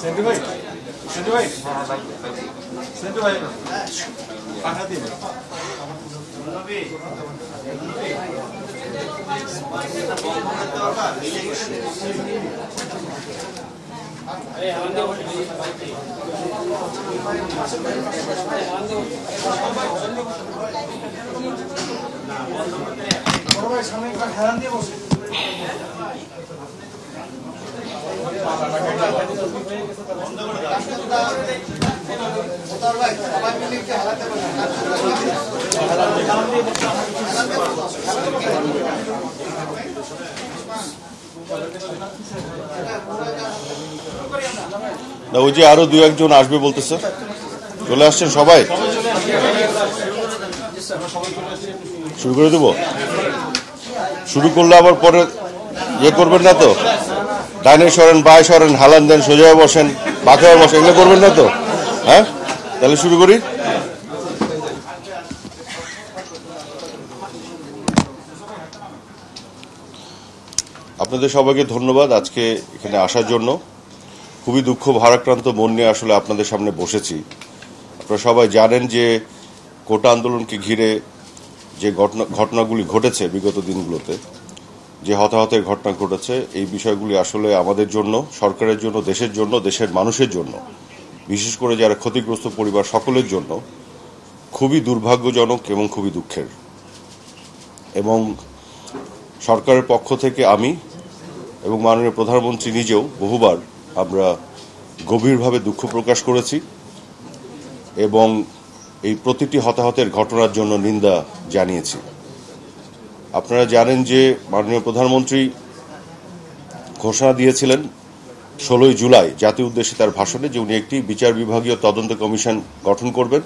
সেন্টু ভাই, সেন্টু ভাই, সেন্টু ভাই, পাঠা দিন। সামনে একবার হেরান দিয়ে বসে। না, ওই যে আরো দু একজন আসবে বলতেছে, চলে আসছেন সবাই, শুরু করে দেবো। শুরু করলে আবার পরে ইয়ে করবেন না তো, ডাইনে সরেন, বাই সরেন, হালান দেন, সোজা বসেন, বাঁকা বসেন, এগুলো করবেন না তো। হ্যাঁ, তাহলে শুরু করি। আপনাদের সবাইকে ধন্যবাদ আজকে এখানে আসার জন্য। খুবই দুঃখ ভারাক্রান্ত মন নিয়ে আসলে আপনাদের সামনে বসেছি। আপনারা সবাই জানেন যে কোটা আন্দোলনকে ঘিরে যে ঘটনাগুলি ঘটেছে বিগত দিনগুলোতে, যে হতাহতের ঘটনা ঘটেছে, এই বিষয়গুলি আসলে আমাদের জন্য, সরকারের জন্য, দেশের জন্য, দেশের মানুষের জন্য, বিশেষ করে যারা ক্ষতিগ্রস্ত পরিবার সকলের জন্য খুবই দুর্ভাগ্যজনক এবং খুবই দুঃখের। এবং সরকারের পক্ষ থেকে আমি এবং মাননীয় প্রধানমন্ত্রী নিজেও বহুবার আমরা গভীরভাবে দুঃখ প্রকাশ করেছি এবং এই প্রতিটি হতাহতের ঘটনার জন্য নিন্দা জানিয়েছি। আপনারা জানেন যে মাননীয় প্রধানমন্ত্রী ঘোষণা দিয়েছিলেন 16 জুলাই জাতীয় উদ্দেশ্যে তার ভাষণে যে উনি একটি বিচার বিভাগীয় তদন্ত কমিশন গঠন করবেন।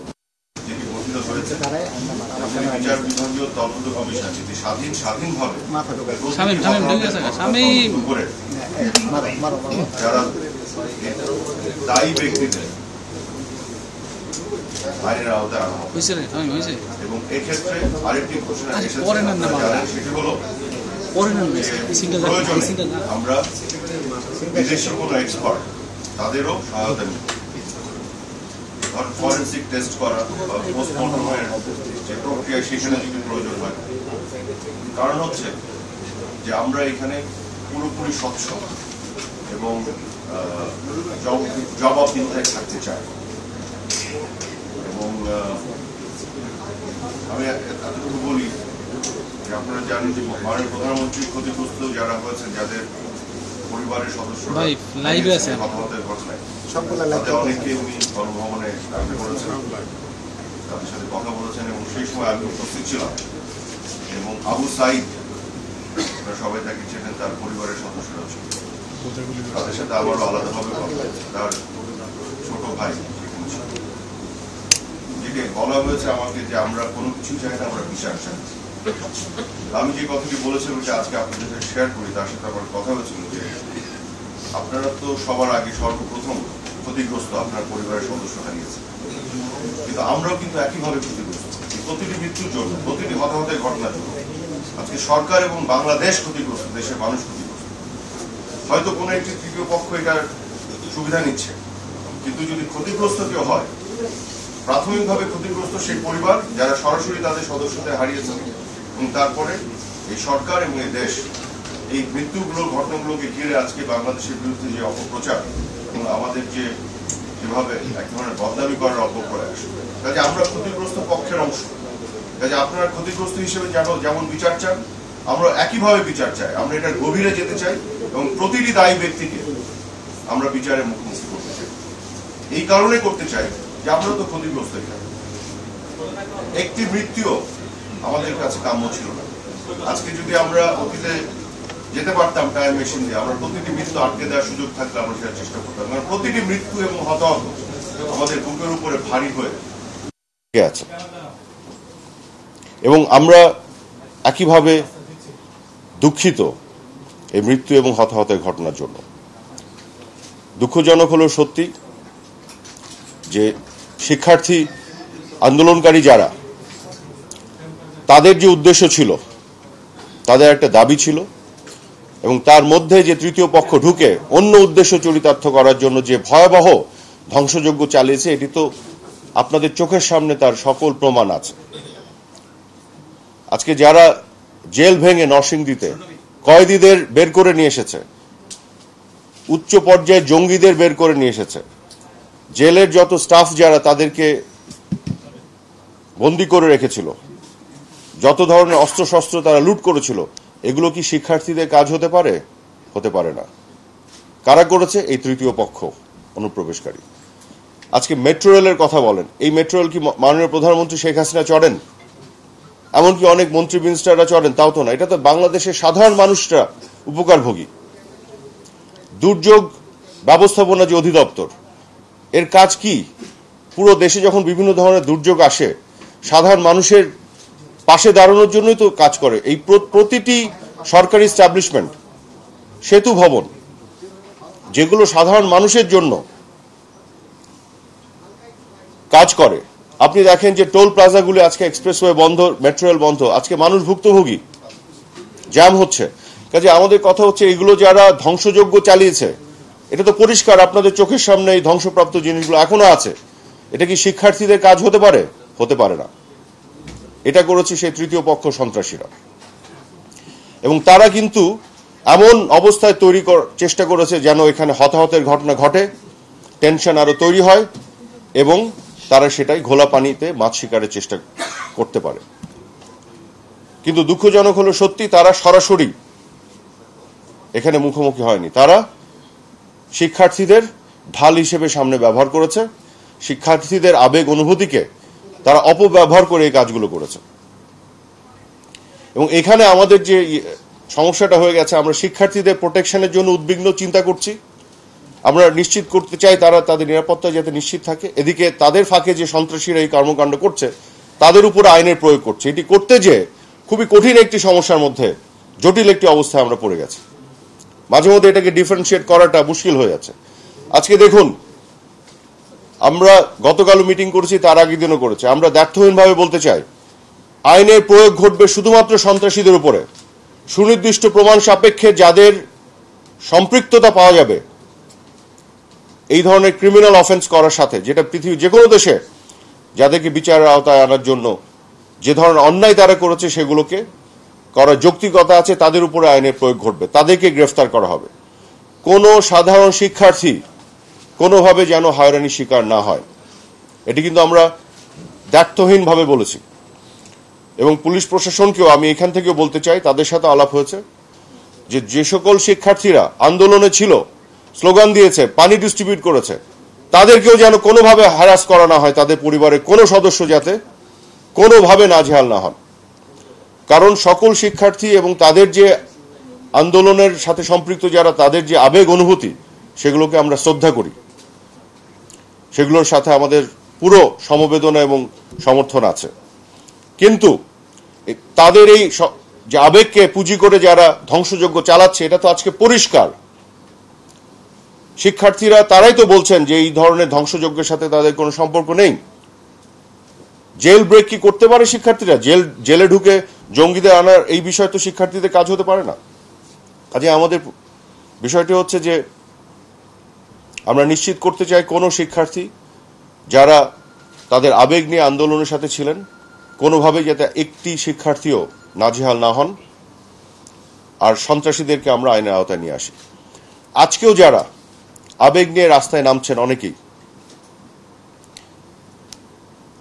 এবং এক্ষেত্রে আরেকটি ঘোষণা সেটি হলো আমরা বিদেশি কোনো এক্সপার্ট তাদেরও সহায়তা নিব, ফরেন্সিক টেস্ট করা বা পোস্টমর্টমের যে প্রক্রিয়া সেখানে যদি প্রয়োজন হয়। কারণ হচ্ছে যে আমরা এখানে পুরোপুরি স্বচ্ছ এবং জবাবদিহিতায় থাকতে চাই। এবং আমি এতটুকু বলি যে আপনারা জানেন যে মাননীয় প্রধানমন্ত্রী ক্ষতিগ্রস্ত যারা হয়েছেন, যাদের পরিবারের সদস্যরা হতাহতের ঘটনায়, তাদের অনেকে উনি গণভবনে ডাকতে করেছেন, তাদের সাথে কথা বলেছেন এবং সেই সময় আমি উপস্থিত ছিলাম। এবং আবু সাইদ, আপনারা সবাই তাকে চেনেন, তার পরিবারের সদস্যরা ছিল, তাদের সাথে আবারও আলাদাভাবে কথা হয়েছে। তার ছোট ভাই যেটা বলা হয়েছে আমাকে যে আমরা কোনো কিছু চাই না, আমরা বিচার চাই। আমি যে কথাটি বলেছিলাম যে আজকে আপনাদের সাথে শেয়ার করি, তার সাথে আমার কথা হয়েছিল যে আপনারা তো সবার আগে সর্বপ্রথম ক্ষতিগ্রস্ত, আপনার পরিবারের সদস্য হারিয়েছেন, কিন্তু আমরাও কিন্তু একইভাবে ক্ষতিগ্রস্ত। প্রতিটি মৃত্যুর জন্য, প্রতিটি হতাহতের ঘটনার জন্য আজকে সরকার এবং বাংলাদেশ ক্ষতিগ্রস্ত, দেশের মানুষ ক্ষতিগ্রস্ত। হয়তো কোনো একটি তৃতীয় পক্ষ এটার সুবিধা নিচ্ছে, কিন্তু যদি ক্ষতিগ্রস্ত কেউ হয়, প্রাথমিকভাবে ক্ষতিগ্রস্ত সেই পরিবার যারা সরাসরি তাদের সদস্যদের হারিয়েছেন, এবং তারপরে এই সরকার এবং এই দেশ এই মৃত্যুগুলোর ঘটনাগুলোকে ঘিরে আজকে বাংলাদেশের বিরুদ্ধে যে অপপ্রচার এবং আমাদের যেভাবে এক ধরনের বদনামি করার অপপ্রয়াস, কাজে আমরা ক্ষতিগ্রস্ত পক্ষের অংশ। কাজে আপনারা ক্ষতিগ্রস্ত হিসেবে যেমন বিচার চান, আমরা একইভাবে বিচার চাই। আমরা এটার গভীরে যেতে চাই এবং প্রতিটি দায়ী ব্যক্তিকে আমরা বিচারের মুখোমুখি করতে চাই। এই কারণে করতে চাই যে আমরা তো ক্ষতিগ্রস্ত, এখানে একটি মৃত্যুও আমাদের কাছে কাম্য ছিল না। আজকে যদি আমরা অতীতে যেতে পারতাম টাইম মেশিন দিয়ে, আমরা প্রতিটি মৃত্যু আটকে দেওয়ার সুযোগ থাকলে আমরা সেটা চেষ্টা করতাম। কারণ প্রতিটি মৃত্যু এবং হতাহত আমাদের বুকের উপরে ভারী হয়ে আছে। এবং আমরা একইভাবে দুঃখিত এই মৃত্যু এবং হতাহতের ঘটনার জন্য। দুঃখজনক হলো সত্যি যে শিক্ষার্থী আন্দোলনকারী যারা, তাদের যে উদ্দেশ্য ছিল, তাদের একটা দাবি ছিল এবং তার মধ্যে যে তৃতীয় পক্ষ ঢুকে অন্য উদ্দেশ্য চরিতার্থ করার জন্য যে ভয়াবহ ধ্বংসযজ্ঞ চালিয়েছে, এটি তো আপনাদের চোখের সামনে তার সকল প্রমাণ আছে। আজকে যারা জেল ভেঙে নরসিংদীতে কয়েদিদের বের করে নিয়ে এসেছে, উচ্চ পর্যায়ে জঙ্গিদের বের করে নিয়ে এসেছে, জেলের যত স্টাফ যারা তাদেরকে বন্দি করে রেখেছিল, যত ধরনের অস্ত্রশস্ত্র তারা লুট করেছিল, এগুলো কি শিক্ষার্থীদের কাজ হতে পারে? হতে পারে না। কারা করেছে? এই তৃতীয় পক্ষ অনুপ্রবেশকারী। আজকে মেট্রো রেলের কথা বলেন, এই মেট্রো রেল কি মাননীয় প্রধানমন্ত্রী শেখ হাসিনা চড়েন? এমনকি অনেক মন্ত্রী মিনিস্টাররা চড়েন? তাও তো না। এটা তো বাংলাদেশের সাধারণ মানুষরা উপকারভোগী। দুর্যোগ ব্যবস্থাপনা যে অধিদপ্তর, এর কাজ কি? পুরো দেশে যখন বিভিন্ন ধরনের দুর্যোগ আসে, সাধারণ মানুষের পাশে দাঁড়ানোর জন্যই তো কাজ করে। এই প্রতিটি সরকারি এস্টাবলিশমেন্ট, সেতু ভবন, যেগুলো সাধারণ মানুষের জন্য কাজ করে, আপনি দেখেন যে টোল প্লাজাগুলি আজকে এক্সপ্রেসওয়ে বন্ধ, মেট্রো রেল বন্ধ, আজকে মানুষ ভুক্তভোগী, জ্যাম হচ্ছে। কাজে আমাদের কথা হচ্ছে, এইগুলো যারা ধ্বংসযজ্ঞ চালিয়েছে, এটা তো পরিষ্কার আপনাদের চোখের সামনে এই ধ্বংসপ্রাপ্ত জিনিসগুলো এখনো আছে। এটা কি শিক্ষার্থীদের কাজ হতে পারে? হতে পারে না। এটা করেছে সেই তৃতীয় পক্ষ সন্ত্রাসীরা, এবং তারা কিন্তু এমন অবস্থায় তৈরি চেষ্টা করেছে যেন এখানে হতাহতের ঘটনা ঘটে, টেনশন আরো তৈরি হয়, এবং তারা সেটাই ঘোলা পানিতে মাছ শিকারের চেষ্টা করতে পারে। কিন্তু দুঃখজনক হলো সত্যি, তারা সরাসরি এখানে মুখোমুখি হয়নি। তারা শিক্ষার্থীদের ঢাল হিসেবে সামনে ব্যবহার করেছে, শিক্ষার্থীদের আবেগ অনুভূতিকে তারা অপব্যবহার করে এই কাজগুলো করেছে। এবং এখানে আমাদের যে সমস্যাটা হয়ে গেছে, আমরা শিক্ষার্থীদের প্রোটেকশনের জন্য উদ্বিগ্ন চিন্তা করছি, আমরা নিশ্চিত করতে চাই তারা তাদের নিরাপত্তা যাতে নিশ্চিত থাকে। এদিকে তাদের ফাঁকে যে সন্ত্রাসীরা এই কর্মকাণ্ড করছে, তাদের উপর আইনের প্রয়োগ করছে। এটি করতে যে খুবই কঠিন একটি সমস্যার মধ্যে, জটিল একটি অবস্থায় আমরা পড়ে গেছি। মাঝে মধ্যে এটাকে ডিফারেন্সিয়েট করাটা মুশকিল হয়ে যাচ্ছে। আজকে দেখুন, আমরা গতকালও মিটিং করেছি, তার আগের দিনও করেছি। আমরা দ্ব্যর্থহীনভাবে বলতে চাই, আইনের প্রয়োগ ঘটবে শুধুমাত্র সন্ত্রাসীদের উপরে। সুনির্দিষ্ট প্রমাণ সাপেক্ষে যাদের সম্পৃক্ততা পাওয়া যাবে এই ধরনের ক্রিমিনাল অফেন্স করার সাথে, যেটা পৃথিবীর যে কোনো দেশে যাদেরকে বিচারের আওতায় আনার জন্য যে ধরনের অন্যায় তারা করেছে সেগুলোকে করার যৌক্তিকতা আছে, তাদের উপরে আইনের প্রয়োগ ঘটবে, তাদেরকে গ্রেফতার করা হবে। কোনো সাধারণ শিক্ষার্থী কোনোভাবে যেন হয়রানির শিকার না হয়, এটি কিন্তু আমরা দ্ব্যর্থহীনভাবে বলেছি। এবং পুলিশ প্রশাসনকেও আমি এখান থেকেও বলতে চাই, তাদের সাথে আলাপ হয়েছে, যে সকল শিক্ষার্থীরা আন্দোলনে ছিল, স্লোগান দিয়েছে, পানি ডিস্ট্রিবিউট করেছে, তাদেরকেও যেন কোনোভাবে হ্যারাস করা না হয়, তাদের পরিবারের কোনো সদস্য যাতে কোনোভাবে নাজেহাল না হন। কারণ সকল শিক্ষার্থী এবং তাদের যে আন্দোলনের সাথে সম্পৃক্ত যারা, তাদের যে আবেগ অনুভূতি, সেগুলোকে আমরা শ্রদ্ধা করি, সেগুলোর সাথে আমাদের পুরো সমবেদনা এবং সমর্থন আছে। কিন্তু তাদের এই যে আবেগকে পুঁজি করে যারা ধ্বংসযজ্ঞ চালাচ্ছে, এটা তো আজকে পরিষ্কার। শিক্ষার্থীরা তারাই তো বলছেন যে এই ধরনের ধ্বংসযজ্ঞের সাথে তাদের কোনো সম্পর্ক নেই। জেল ব্রেক কি করতে পারে শিক্ষার্থীরা? জেলে ঢুকে জঙ্গিদের আনার এই বিষয় তো শিক্ষার্থীদের কাজ হতে পারে না। কাজে আমাদের বিষয়টি হচ্ছে যে আমরা নিশ্চিত করতে চাই, কোনো শিক্ষার্থী যারা তাদের আবেগ নিয়ে আন্দোলনের সাথে ছিলেন, কোনোভাবে যাতে একটি শিক্ষার্থীও নাজেহাল না হন, আর সন্ত্রাসীদেরকে আমরা আইনের আওতায় নিয়ে আসি। আজকেও যারা আবেগ নিয়ে রাস্তায় নামছেন, অনেকেই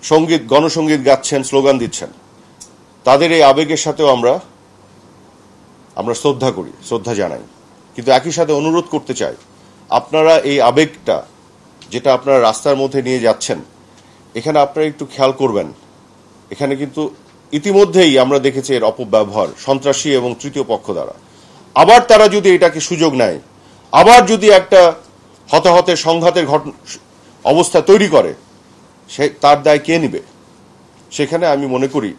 সঙ্গীত, গণসঙ্গীত গাচ্ছেন, স্লোগান দিচ্ছেন, তাদের এই আবেগের সাথেও আমরা শ্রদ্ধা করি, শ্রদ্ধা জানাই। কিন্তু একই সাথে অনুরোধ করতে চাই, আপনারা এই আবেগটা যেটা আপনারা রাস্তার মধ্যে নিয়ে যাচ্ছেন, এখানে আপনারা একটু খেয়াল করবেন। এখানে কিন্তু ইতিমধ্যেই আমরা দেখেছি এর অপব্যবহার সন্ত্রাসী এবং তৃতীয় পক্ষ দ্বারা। আবার তারা যদি এটাকে সুযোগ নেয়, আবার যদি একটা হতাহতের সংঘাতের অবস্থা তৈরি করে, তার দায় কে নিবে? সেখানে আমি মনে করি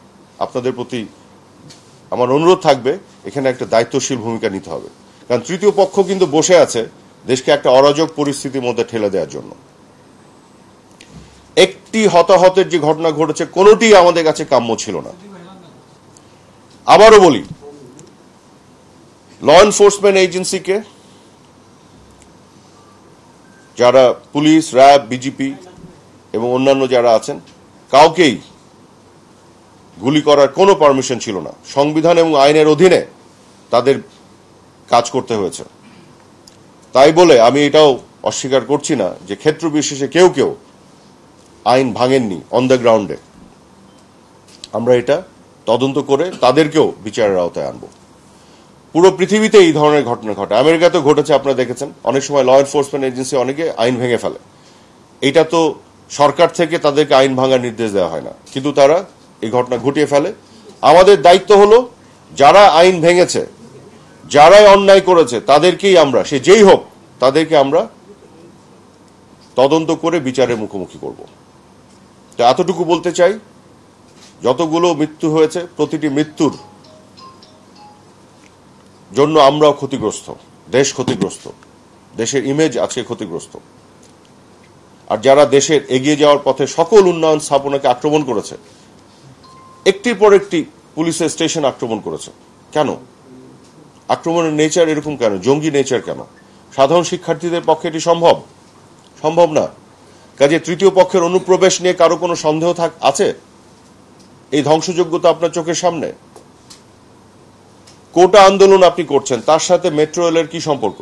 আপনাদের প্রতি আমার অনুরোধ থাকবে, এখানে একটা দায়িত্বশীল ভূমিকা নিতে হবে। কারণ তৃতীয় পক্ষ কিন্তু বসে আছে দেশকে একটা অরাজক পরিস্থিতির মধ্যে ঠেলে দেওয়ার জন্য। একটি হতাহতের যে ঘটনা ঘটেছে, কোনোটি আমাদের কাছে কাম্য ছিল না। আবারও বলি, ল এনফোর্সমেন্ট এজেন্সিকে, যারা পুলিশ, র্যাব, বিজিপি এবং অন্যান্য যারা আছেন, কাউকেই গুলি করার কোনো পারমিশন ছিল না। সংবিধান এবং আইনের অধীনে তাদের কাজ করতে হয়েছে। তাই বলে আমি এটাও অস্বীকার করছি না যে ক্ষেত্র বিশেষে কেউ কেউ আইন ভাঙেননি অন দ্য গ্রাউন্ডে। আমরা এটা তদন্ত করে তাদেরকেও বিচারের আওতায় আনবো। পুরো পৃথিবীতে এই ধরনের ঘটনা ঘটে, আমেরিকাতেও ঘটেছে, আপনারা দেখেছেন। অনেক সময় ল এনফোর্সমেন্ট এজেন্সি অনেকে আইন ভেঙে ফেলে। এটা তো সরকার থেকে তাদেরকে আইন ভাঙার নির্দেশ দেওয়া হয় না, কিন্তু তারা এই ঘটনা ঘটিয়ে ফেলে। আমাদের দায়িত্ব হলো যারা আইন ভেঙেছে, যারাই অন্যায় করেছে, তাদেরকেই আমরা, সে যেই হোক, তাদেরকে আমরা তদন্ত করে বিচারের মুখোমুখি করব। তো এতটুকু বলতে চাই, যতগুলো মৃত্যু হয়েছে, প্রতিটি মৃত্যুর জন্য আমরাও ক্ষতিগ্রস্ত, দেশ ক্ষতিগ্রস্ত, দেশের ইমেজ আজকে ক্ষতিগ্রস্ত। আর যারা দেশের এগিয়ে যাওয়ার পথে সকল উন্নয়ন স্থাপনাকে আক্রমণ করেছে, একটির পর একটি পুলিশের স্টেশন আক্রমণ করেছে, কেন? আক্রমণের নেচার এরকম কেন? জঙ্গি নেচার কেন? সাধারণ শিক্ষার্থীদের পক্ষে এটি সম্ভব না। কাজে তৃতীয় পক্ষের অনুপ্রবেশ নিয়ে কারো কোনো সন্দেহ আছে? এই ধ্বংসযোগ্যতা আপনার চোখের সামনে। কোটা আন্দোলন আপনি করছেন, তার সাথে মেট্রো রেলের কি সম্পর্ক?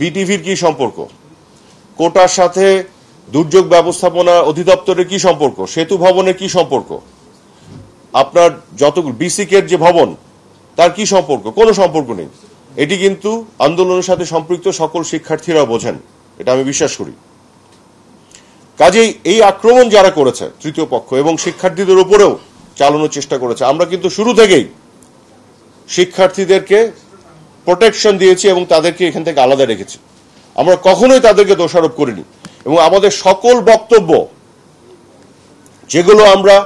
বিটিভির কি সম্পর্ক? কোটার সাথে দুর্যোগ ব্যবস্থাপনা অধিদপ্তরের কি সম্পর্ক? সেতু ভবনের কি সম্পর্ক? আপনার যতগুলো বিসিকের যে ভবন, তার কি সম্পর্ক? কোনো সম্পর্ক নেই। এটি কিন্তু আন্দোলনের সাথে সম্পৃক্ত সকল শিক্ষার্থীরা বোঝেন, এটা আমি বিশ্বাস করি। কাজেই এই আক্রমণ যারা করেছে তৃতীয় পক্ষ এবং শিক্ষার্থীদের উপরেও চালানোর চেষ্টা করেছে, আমরা কিন্তু শুরু থেকেই শিক্ষার্থীদেরকে প্রোটেকশন দিয়েছি এবং তাদেরকে এখান থেকে আলাদা রেখেছি। আমরা কখনোই তাদেরকে দোষারোপ করিনি এবং আমাদের সকল বক্তব্য যেগুলো আমরা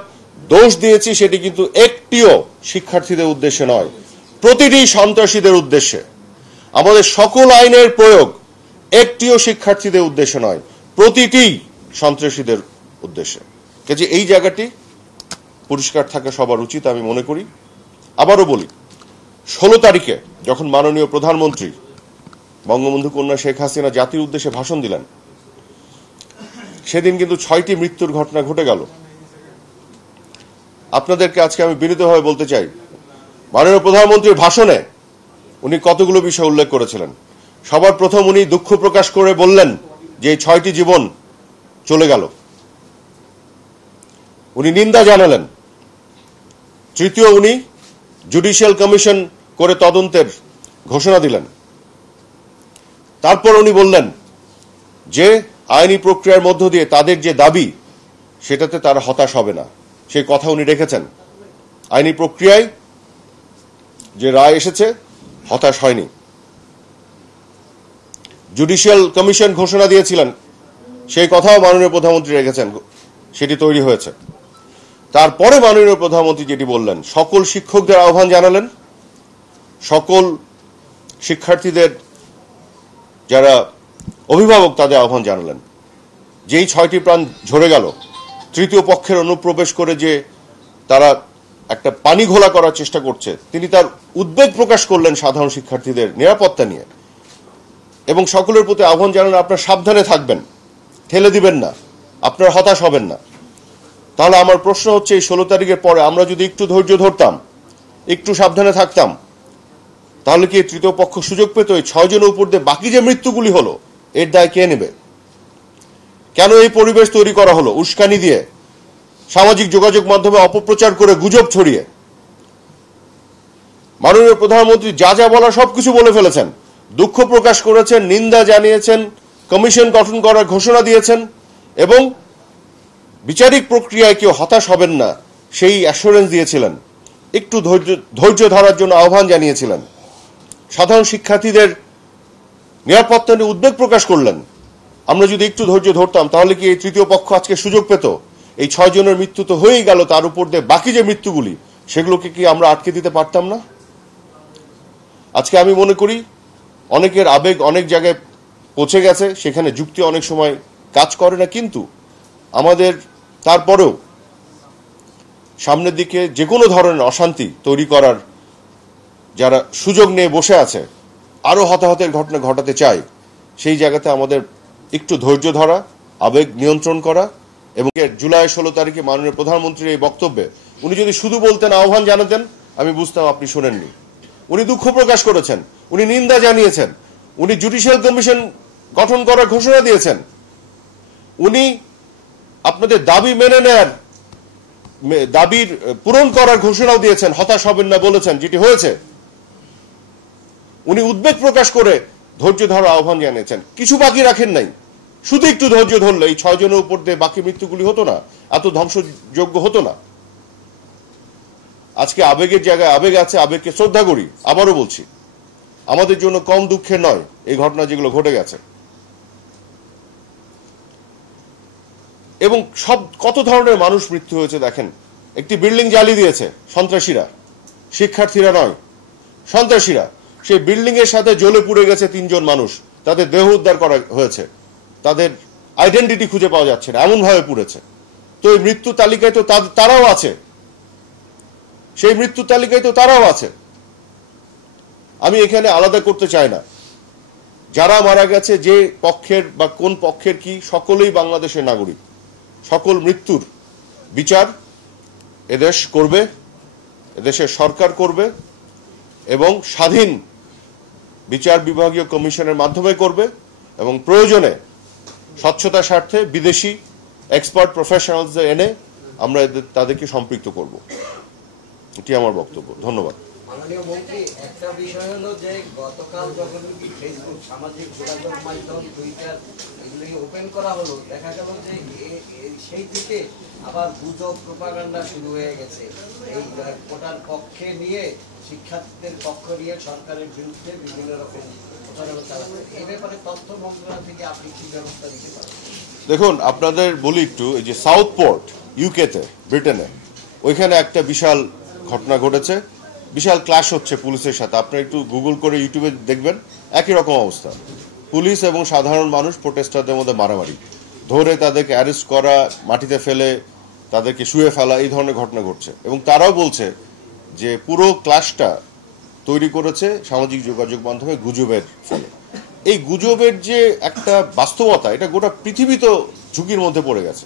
দোষ দিয়েছি সেটি কিন্তু একটিও শিক্ষার্থীদের উদ্দেশ্যে নয়, প্রতিটি সন্ত্রাসীদের উদ্দেশ্যে। আমাদের সকল আইনের প্রয়োগ একটিও শিক্ষার্থীদের উদ্দেশ্যে নয়, প্রতিটি সন্ত্রাসীদের উদ্দেশ্যে। কাজে এই জায়গাটি পরিষ্কার থাকা সবার উচিত আমি মনে করি। আবারও বলি, 16 তারিখে যখন মাননীয় প্রধানমন্ত্রী বঙ্গবন্ধু কন্যা শেখ হাসিনা জাতির উদ্দেশ্যে ভাষণ দিলেন, সেদিন কিন্তু 6টি মৃত্যুর ঘটনা ঘটে গেল। আপনাদেরকে আজকে আমি বিনীতভাবে বলতে চাই, মাননীয় প্রধানমন্ত্রীর ভাষণে উনি কতগুলো বিষয় উল্লেখ করেছিলেন। সবার প্রথম উনি দুঃখ প্রকাশ করে বললেন যে এই 6টি জীবন চলে গেল, উনি নিন্দা জানালেন। তৃতীয়, উনি জুডিশিয়াল কমিশন করে তদন্তের ঘোষণা দিলেন। তারপর উনি বললেন যে আইনি প্রক্রিয়ার মধ্য দিয়ে তাদের যে দাবি, সেটাতে তারা হতাশ হবে না, সেই কথা উনি রেখেছেন। আইনি প্রক্রিয়ায় যে রায় এসেছে, হতাশ হয়নি। জুডিশিয়াল কমিশন ঘোষণা দিয়েছিলেন, সেই কথাও মাননীয় প্রধানমন্ত্রী রেখেছেন, সেটি তৈরি হয়েছে। তারপরে মাননীয় প্রধানমন্ত্রী যেটি বললেন, সকল শিক্ষকদের আহ্বান জানালেন, সকল শিক্ষার্থীদের যারা অভিভাবক তাদের আহ্বান জানালেন, যেই 6টি প্রাণ ঝরে গেল তৃতীয় পক্ষের অনুপ্রবেশ করে, যে তারা একটা পানি ঘোলা করার চেষ্টা করছে, তিনি তার উদ্বেগ প্রকাশ করলেন সাধারণ শিক্ষার্থীদের নিরাপত্তা নিয়ে এবং সকলের প্রতি আহ্বান জানালেন, আপনারা সাবধানে থাকবেন, ঠেলে দিবেন না, আপনারা হতাশ হবেন না। তাহলে আমার প্রশ্ন হচ্ছে, এই 16 তারিখের পরে আমরা যদি একটু ধৈর্য ধরতাম, একটু সাবধানে থাকতাম, তাহলে কি তৃতীয় পক্ষ সুযোগ পেত? এই 6 জনের উপর দিয়ে বাকি যে মৃত্যুগুলি হলো, এর দায় কে নেবে? কেন এই পরিবেশ তৈরি করা হলো? উস্কানি দিয়ে, সামাজিক যোগাযোগ মাধ্যমে অপপ্রচার করে, গুজব ছড়িয়ে। মাননীয় প্রধানমন্ত্রী যা যা বলা সবকিছু বলে ফেলেছেন, দুঃখ প্রকাশ করেছেন, নিন্দা জানিয়েছেন, কমিশন গঠন করার ঘোষণা দিয়েছেন এবং বিচারিক প্রক্রিয়ায় কেউ হতাশ হবেন না সেই অ্যাসুরেন্স দিয়েছিলেন। একটু ধৈর্য ধরার জন্য আহ্বান জানিয়েছিলেন। সাধারণ শিক্ষার্থীদের নিরাপত্তা নিয়ে উদ্বেগ প্রকাশ করলেন। আমরা যদি একটু ধৈর্য ধরতাম, তাহলে কি এই তৃতীয় পক্ষ আজকে সুযোগ পেত? এই 6 জনের মৃত্যু তো হয়েই গেল, তার উপর দিয়ে বাকি যে মৃত্যুগুলি, সেগুলোকে কি আমরা আটকে দিতে পারতাম না? আজকে আমি মনে করি অনেকের আবেগ অনেক জায়গায় পৌঁছে গেছে, সেখানে যুক্তি অনেক সময় কাজ করে না, কিন্তু আমাদের তারপরেও সামনের দিকে যে কোনো ধরনের অশান্তি তৈরি করার যারা সুযোগ নিয়ে বসে আছে, আরো হতাহতের ঘটনা ঘটাতে চায়, সেই জায়গাতে আমাদের একটু ধৈর্য ধরা, আবেগ নিয়ন্ত্রণ করা। এবং জুলাই 16 তারিখে মাননীয় প্রধানমন্ত্রীর এই বক্তব্যে উনি যদি শুধু বলতেন, আহ্বান জানাতেন, আমি বুঝতাম আপনি শোনেননি। উনি দুঃখ প্রকাশ করেছেন, উনি নিন্দা জানিয়েছেন, উনি জুডিশিয়াল কমিশন গঠন করার ঘোষণা দিয়েছেন, উনি আপনাদের দাবি মেনে নেয়ার দাবির পূরণ করার ঘোষণাও দিয়েছেন, হতাশ হবেন না বলেছেন, যেটি হয়েছে। উনি উদ্বেগ প্রকাশ করে ধৈর্য ধরার আহ্বান জানিয়েছেন, কিছু বাকি রাখেন নাই। শুধু একটু ধৈর্য ধরলে এই 6 জনের উপর দিয়ে বাকি মৃত্যুগুলি হতো না, এত ধ্বংসযোগ্য হতো না। আজকে আবেগের জায়গায় আবেগ আছে, আবেগকে শ্রদ্ধা করি। আবারও বলছি, আমাদের জন্য কম দুঃখের নয় এই ঘটনা যেগুলো ঘটে গেছে। এবং কত ধরনের মানুষ মৃত্যু হয়েছে দেখেন। একটি বিল্ডিং জ্বালিয়ে দিয়েছে সন্ত্রাসীরা, শিক্ষার্থীরা নয়, সন্ত্রাসীরা। সেই বিল্ডিং এর সাথে জ্বলে পুড়ে গেছে 3 জন মানুষ, তাদের দেহ উদ্ধার করা হয়েছে, তাদের আইডেন্টিটি খুঁজে পাওয়া যাচ্ছে না, এমন ভাবে পুড়েছে। তো এই মৃত্যু তালিকায় তো তারাও আছে, সেই মৃত্যু তালিকায় তো তারাও আছে। আমি এখানে আলাদা করতে চাই না, যারা মারা গেছে যে পক্ষের বা কোন পক্ষের কি, সকলেই বাংলাদেশের নাগরিক। সকল মৃত্যুর বিচার এদেশ করবে, এদেশের সরকার করবে, এবং স্বাধীন বিচার বিভাগীয় কমিশনের মাধ্যমে করবে, এবং প্রয়োজনে স্বচ্ছতার স্বার্থে বিদেশি এক্সপার্ট প্রফেশনালসদের এনে আমরা তাদেরকে সম্পৃক্ত করব। এটি আমার বক্তব্য। ধন্যবাদ। মাননীয় মন্ত্রী, একটা বিষয় হলো যে গতকাল যখন ফেসবুক, সামাজিক যোগাযোগ মাধ্যম, টুইটার এগুলি ওপেন করা হলো, দেখা গেল যে সেই থেকে আবার গুজব প্রোপাগান্ডা শুরু হয়ে গেছে। এই কোটার পক্ষে নিয়ে, শিক্ষার্থীদের পক্ষ নিয়ে সরকারের বিরুদ্ধে বিভিন্ন রকম প্রচারণা চালাচ্ছে। এই ব্যাপারে তথ্য মন্ত্রণালয় থেকে আপনি কি ব্যবস্থা নিতে পারেন? দেখুন, আপনাদের বলি একটু, এই যে সাউথ পোর্ট ইউকেতে, ব্রিটেনে, ওইখানে একটা বিশাল ঘটনা ঘটেছে, বিশাল ক্লাশ হচ্ছে পুলিশের সাথে। আপনারা একটু গুগল করে ইউটিউবে দেখবেন, একই রকম অবস্থা। পুলিশ এবং সাধারণ মানুষ, প্রোটেস্টারদের মধ্যে মারামারি, ধরে তাদেরকে অ্যারেস্ট করা, মাটিতে ফেলে তাদেরকে শুয়ে ফেলা, এই ধরনের ঘটনা ঘটছে। এবং তারাও বলছে যে পুরো ক্লাশটা তৈরি করেছে সামাজিক যোগাযোগ মাধ্যমে গুজবের ফলে। এই গুজবের যে একটা বাস্তবতা, এটা গোটা পৃথিবী তো ঝুঁকির মধ্যে পড়ে গেছে,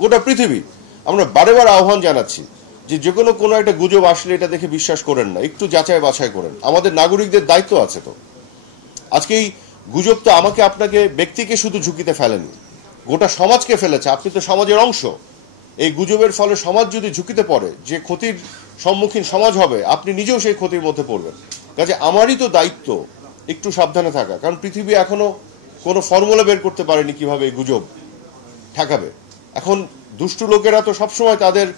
গোটা পৃথিবী। আমরা বারে বারে আহ্বান জানাচ্ছি যে যে কোনো একটা গুজব আসলে এটা দেখে বিশ্বাস করেন না, একটু যাচাই বাছাই করেন। আমাদের নাগরিকদের দায়িত্ব আছে। তো আজকে এই গুজব তো আমাকে আপনাকে ব্যক্তিকে শুধু ঝুঁকিতে ফেলেনি, গোটা সমাজকে ফেলেছে। আপনি তো সমাজের অংশ। এই গুজবের ফলে সমাজ যদি ঝুঁকিতে পড়ে, যে ক্ষতির সম্মুখীন সমাজ হবে, আপনি নিজেও সেই ক্ষতির মধ্যে পড়বেন। কাজে আমারই তো দায়িত্ব একটু সাবধানে থাকা, কারণ পৃথিবী এখনো কোনো ফর্মুলা বের করতে পারেনি কিভাবে এই গুজব ঠেকাবে। এখন দুষ্টু লোকেরা তো সবসময় তাদের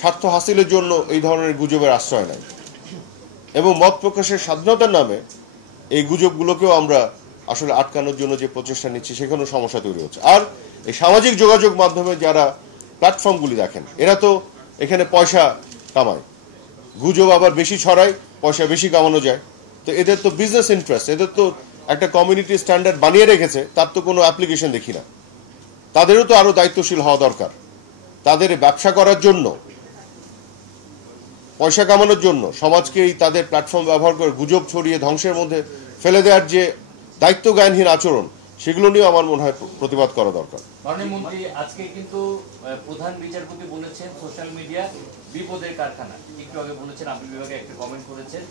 স্বার্থ হাসিলের জন্য এই ধরনের গুজবের আশ্রয় নেয়, এবং মত প্রকাশের স্বাধীনতার নামে এই গুজবগুলোকেও আমরা আসলে আটকানোর জন্য যে প্রচেষ্টা নিচ্ছি, সেখানেও সমস্যা তৈরি হচ্ছে। আর এই সামাজিক যোগাযোগ মাধ্যমে যারা প্ল্যাটফর্মগুলি দেখেন, এরা তো এখানে পয়সা কামায়, গুজব আবার বেশি ছড়ায়, পয়সা বেশি কামানো যায়। তো এদের তো বিজনেস ইন্টারেস্ট, এদের তো একটা কমিউনিটি স্ট্যান্ডার্ড বানিয়ে রেখেছে, তার তো কোনো অ্যাপ্লিকেশন দেখি না। তাদেরও তো আরো দায়িত্বশীল হওয়া দরকার। তাদের ব্যবসা করার জন্য, পয়সা কামানোর জন্য সমাজকেই তাদের প্ল্যাটফর্ম ব্যবহার করে গুজব ছড়িয়ে ধ্বংসের মধ্যে ফেলে দেওয়ার যে দায়িত্ব জ্ঞানহীন আচরণ, সেগুলো নিয়েও আমার মনে হয় প্রতিবাদ করা দরকার। মাননীয় মন্ত্রী, আজকে কিন্তু প্রধান বিচারপতি বলেছেন সোশ্যাল মিডিয়া বিপদের কারখানা। একটু আগে বলেছেন, আপনি বিভাগে একটা কমেন্ট করেছেন।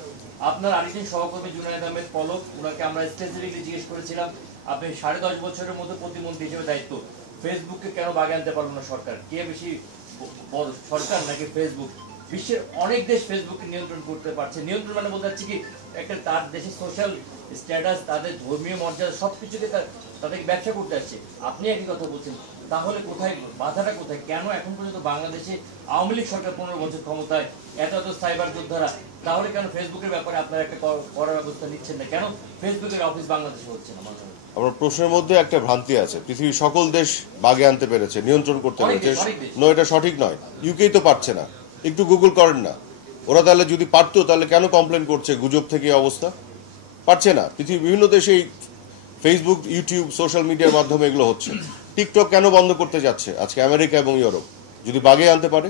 আপনার আরেকজন সহকর্মী জুনায়েদ আহমেদ পলক, ওনাকে আমরা স্পেসিফিকলি জিজ্ঞেস করেছিলাম, আপনি 10.5 বছরের মধ্যে প্রতিমন্ত্রী হিসেবে দায়িত্ব, ফেসবুককে কেন বাগে আনতে পারলো না সরকার? কে বেশি বড়, সরকার নাকি ফেসবুক? বিশ্বের অনেক দেশ ফেসবুককে নিয়ন্ত্রণ করতে পারছে। নিয়ন্ত্রণ মানে বলতে চাচ্ছি কি, একটা তার দেশের সোশ্যাল স্ট্যাটাস, তাদের ধর্মীয় মর্যাদা, সবকিছুকে তাদেরকে ব্যবসা করতে আসছে। আপনি একই কথা বলছেন, তাহলে কোথায় বাধাটা কোথায়? কেন এখন পর্যন্ত বাংলাদেশে আওয়ামী লীগ সরকার 15 বছর ক্ষমতায়, এত সাইবার যোদ্ধারা, তাহলে কেন ফেসবুকের ব্যাপারে আপনারা একটা কড়া ব্যবস্থা নিচ্ছেন না? কেন ফেসবুকের অফিস বাংলাদেশে হচ্ছে না? আমার প্রশ্নের মধ্যে একটা ভ্রান্তি আছে। পৃথিবীর সকল দেশ বাগে আনতে পেরেছে, নিয়ন্ত্রণ করতে পেরেছে, এটা সঠিক নয়। ইউকেই তো পারছে না। একটু গুগল করেন না, ওরা তাহলে যদি পারতো তাহলে কেন কমপ্লেন করছে গুজব থেকে অবস্থা? পারছে না। পৃথিবীর বিভিন্ন দেশেই ফেসবুক, ইউটিউব, সোশ্যাল মিডিয়ার মাধ্যমে এগুলো হচ্ছে। টিকটক কেন বন্ধ করতে যাচ্ছে আজকে আমেরিকা এবং ইউরোপ? যদি বাগে আনতে পারে,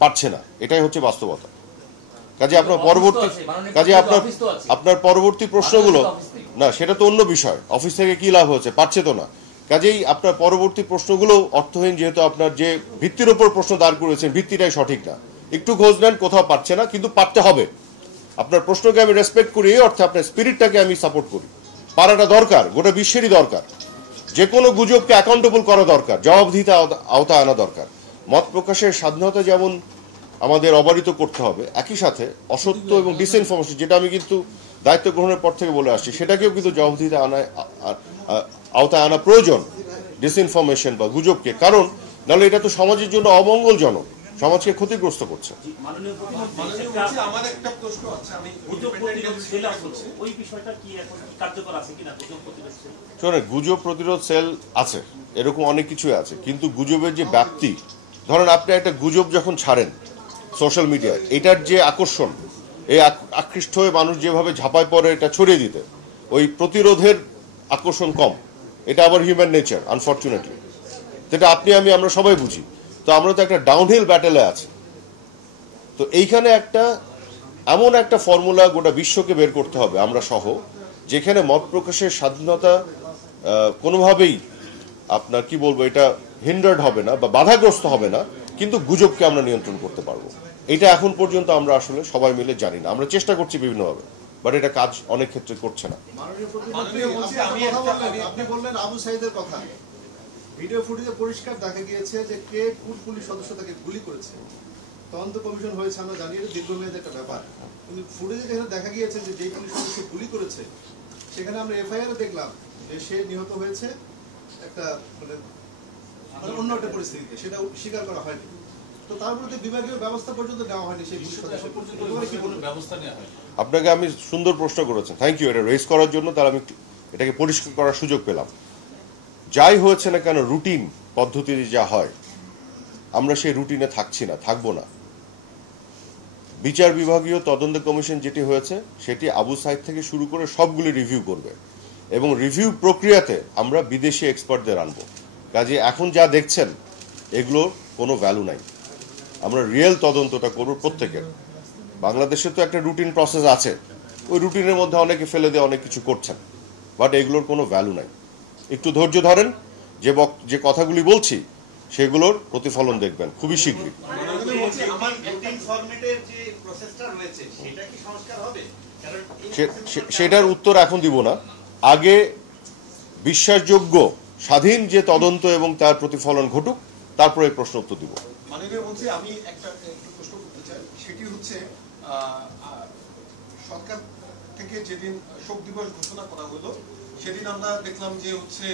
পারছে না। এটাই হচ্ছে বাস্তবতা। কাজে আপনার পরবর্তী আপনার পরবর্তী প্রশ্নগুলো না, সেটা তো অন্য বিষয়। অফিস থেকে কি লাভ হচ্ছে, পাচ্ছে তো না। কাজেই আপনার পরবর্তী প্রশ্নগুলো অর্থহীন, যেহেতু আপনার যে ভিত্তির উপর প্রশ্ন দাঁড় করেছেন ভিত্তিটাই সঠিক না। একটু খোঁজ নেন, কোথাও পাচ্ছে না, কিন্তু পারতে হবে। আপনার প্রশ্নকে আমি রেসপেক্ট করি, এই অর্থে আপনার স্পিরিটটাকে আমি সাপোর্ট করি। পারাটা দরকার, গোটা বিশ্বেরই দরকার। যে কোনো গুজবকে অ্যাকাউন্টেবল করা দরকার, জবাবদিহিতা আওতায় আনা দরকার। মত প্রকাশের স্বাধীনতা যেমন আমাদের অবারিত করতে হবে, একই সাথে অসত্য এবং ডিসইনফরমেশন, যেটা আমি কিন্তু দায়িত্ব গ্রহণের পর থেকে বলে আসছি, সেটাকেও কিন্তু জবাবদিহিতা আওতায় আনা প্রয়োজন, ডিসইনফরমেশন বা গুজবকে। কারণ নাহলে এটা তো সমাজের জন্য অমঙ্গলজনক, সমাজকে ক্ষতিগ্রস্ত করছে। আমার একটা প্রশ্ন আছে, আমি শোনেন, গুজব প্রতিরোধ সেল আছে, এরকম অনেক কিছুই আছে, কিন্তু গুজবের যে ব্যাপ্তি, ধরেন আপনি একটা গুজব যখন ছাড়েন সোশ্যাল মিডিয়ায়, এটার যে আকর্ষণ, এই আকৃষ্ট হয়ে মানুষ যেভাবে ঝাঁপায় পড়ে এটা ছড়িয়ে দিতে, ওই প্রতিরোধের আকর্ষণ কম। এটা আবার হিউম্যান নেচার, আনফর্চুনেটলি। যেটা আপনি আমরা সবাই বুঝি। তো আমরা তো একটা ডাউনহিল ব্যাটেলে আছি। তো এইখানে এমন একটা ফর্মুলা গোটা বিশ্বকে বের করতে হবে, আমরা সহ, যেখানে মত প্রকাশের স্বাধীনতা কোনোভাবেই আপনার কি বলবো, এটা হিন্ডার্ড হবে না বা বাধাগ্রস্ত হবে না, কিন্তু গুজবকে আমরা নিয়ন্ত্রণ করতে পারবো। এটা এখন পর্যন্ত আমরা আসলে সবাই মিলে জানি না। আমরা চেষ্টা করছি বিভিন্নভাবে, বাট এটা কাজ অনেক ক্ষেত্রে করছে না। আপনি বললেন আবু সাইদের কথা, ভিডিও ফুটেজে পরিষ্কার দেখা গিয়েছে যে কে কোন পুলিশ সদস্য তাকে গুলি করেছে। তদন্ত কমিশন হয়েছে, আমরা জানি এটা দীর্ঘমেয়াদী একটা ব্যাপার, কিন্তু ফুটেজে যেখানে দেখা গিয়েছে যে যেই পুলিশ সদস্য গুলি করেছে, সেখানে আমরা এফআইআর দেখলাম যে সে নিহত হয়েছে একটা মানে অন্য একটা পরিস্থিতিতে, সেটা স্বীকার করা হয়নি। তো তার বিরুদ্ধে বিভাগীয় ব্যবস্থা পর্যন্ত নেওয়া হয়নি, সেই পুলিশ সদস্য পর্যন্ত ব্যবস্থা নেওয়া হয়। আপনাকে আমি সুন্দর প্রশ্ন করেছেন, থ্যাংক ইউ এটা রেজ করার জন্য। তাহলে আমি এটাকে পরিষ্কার করার সুযোগ পেলাম। যাই হয়েছে না কেন, রুটিন পদ্ধতিতে যা হয়, আমরা সেই রুটিনে থাকছি না, থাকবো না। বিচার বিভাগীয় তদন্ত কমিশন যেটি হয়েছে, সেটি আবু সাইদ থেকে শুরু করে সবগুলি রিভিউ করবে, এবং রিভিউ প্রক্রিয়াতে আমরা বিদেশি এক্সপার্টদের আনবো। কাজে এখন যা দেখছেন এগুলোর কোনো ভ্যালু নাই। আমরা রিয়েল তদন্তটা করব প্রত্যেকের। বাংলাদেশে তো একটা রুটিন প্রসেস আছে, ওই রুটিনের মধ্যে অনেকে ফেলে দিয়ে অনেক কিছু করছেন, বাট এগুলোর কোনো ভ্যালু নাই। একটু ধৈর্য ধরেন, যে কথাগুলি বলছি সেগুলোর প্রতিফলন দেখবেন খুবই শীঘ্রই। সেটার উত্তর এখন দিব না, আগে বিশ্বাসযোগ্য স্বাধীন যে তদন্ত এবং তার প্রতিফলন ঘটুক, তারপরে প্রশ্ন উত্তর দিব। মাননীয় মন্ত্রী, আমি একটা প্রশ্ন করতে চাই, সেটি হচ্ছে সরকার থেকে যেদিন শোক দিবস ঘোষণা করা হলো, সেদিন আমরা দেখলাম যে হচ্ছে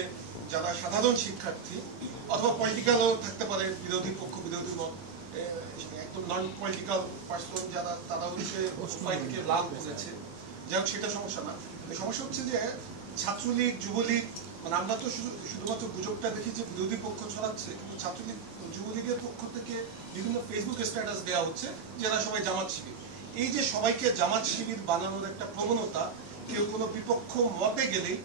যারা সাধারণ শিক্ষার্থী অথবা পলিটিক্যালও থাকতে পারে, বিরোধী পক্ষ বিরোধী মত, একদম নন পলিটিক্যাল পার্সন যারা, তারা হচ্ছে সবাইকে লাল করেছে। যাই হোক, সেটা সমস্যা না। সমস্যা হচ্ছে যে ছাত্রলীগ, যুবলীগ, মানে আমরা তো শুধুমাত্র গুজবটা দেখি যে বিরোধী পক্ষ ছড়াচ্ছে, কিন্তু ছাত্রলীগ, যুবলীগের পক্ষ থেকে বিভিন্ন ফেসবুক স্ট্যাটাস দেওয়া হচ্ছে যারা সবাই জামাত শিবির। এই যে সবাইকে জামাত শিবির বানানোর একটা প্রবণতা, কেউ কোনো বিপক্ষ মতে গেলেই,